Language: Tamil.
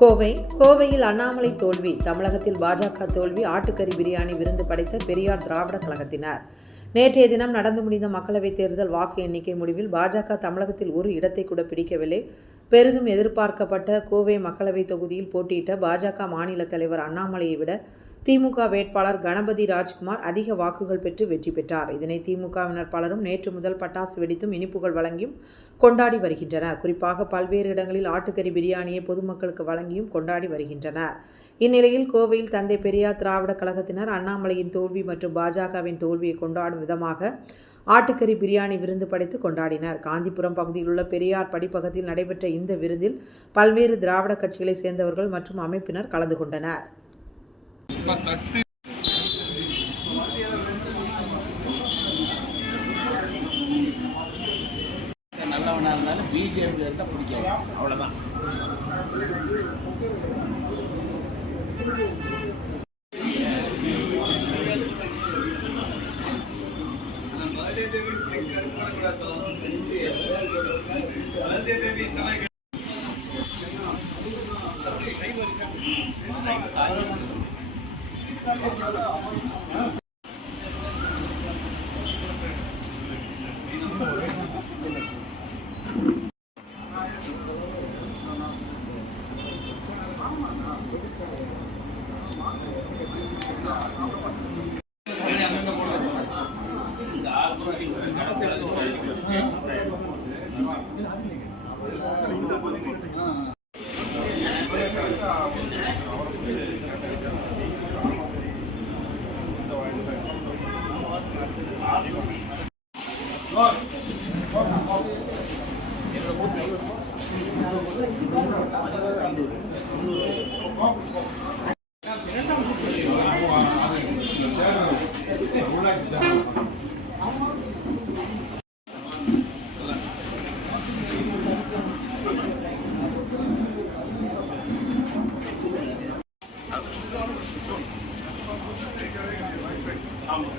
கோவையில் அண்ணாமலை தோல்வி, தமிழகத்தில் பாஜக தோல்வி, ஆட்டுக்கறி பிரியாணி விருந்து படைத்த பெரியார் திராவிட கழகத்தினர். நேற்றைய தினம் நடந்து முடிந்த மக்களவைத் தேர்தல் வாக்கு எண்ணிக்கை முடிவில் பாஜக தமிழகத்தில் ஒரு இடத்தை கூட பிடிக்கவில்லை. பெரிதும் எதிர்பார்க்கப்பட்ட கோவை மக்களவைத் தொகுதியில் போட்டியிட்ட பாஜக மாநில தலைவர் அண்ணாமலையை விட திமுக வேட்பாளர் கணபதி ராஜ்குமார் அதிக வாக்குகள் பெற்று வெற்றி பெற்றார். இதனை திமுகவினர் பலரும் நேற்று முதல் பட்டாசு வெடித்தும் இனிப்புகள் வழங்கியும் கொண்டாடி வருகின்றனர். குறிப்பாக பல்வேறு இடங்களில் ஆட்டுக்கறி பிரியாணியை பொதுமக்களுக்கு வழங்கியும் கொண்டாடி வருகின்றனர். இந்நிலையில் கோவையில் தந்தை பெரியார் திராவிட கழகத்தினர் அண்ணாமலையின் தோல்வி மற்றும் பாஜகவின் தோல்வியை கொண்டாடும் விதமாக ஆட்டுக்கறி பிரியாணி விருந்து படைத்து கொண்டாடினர். காந்திபுரம் பகுதியில் உள்ள பெரியார் படிப்பகத்தில் நடைபெற்ற இந்த விருந்தில் பல்வேறு திராவிட கட்சிகளை சேர்ந்தவர்கள் மற்றும் அமைப்பினர் கலந்து கொண்டனர். நல்லவனா இருந்தாலும் பிஜேபி இருந்தா பிடிக்காது, அவ்வளவுதான். ஆமா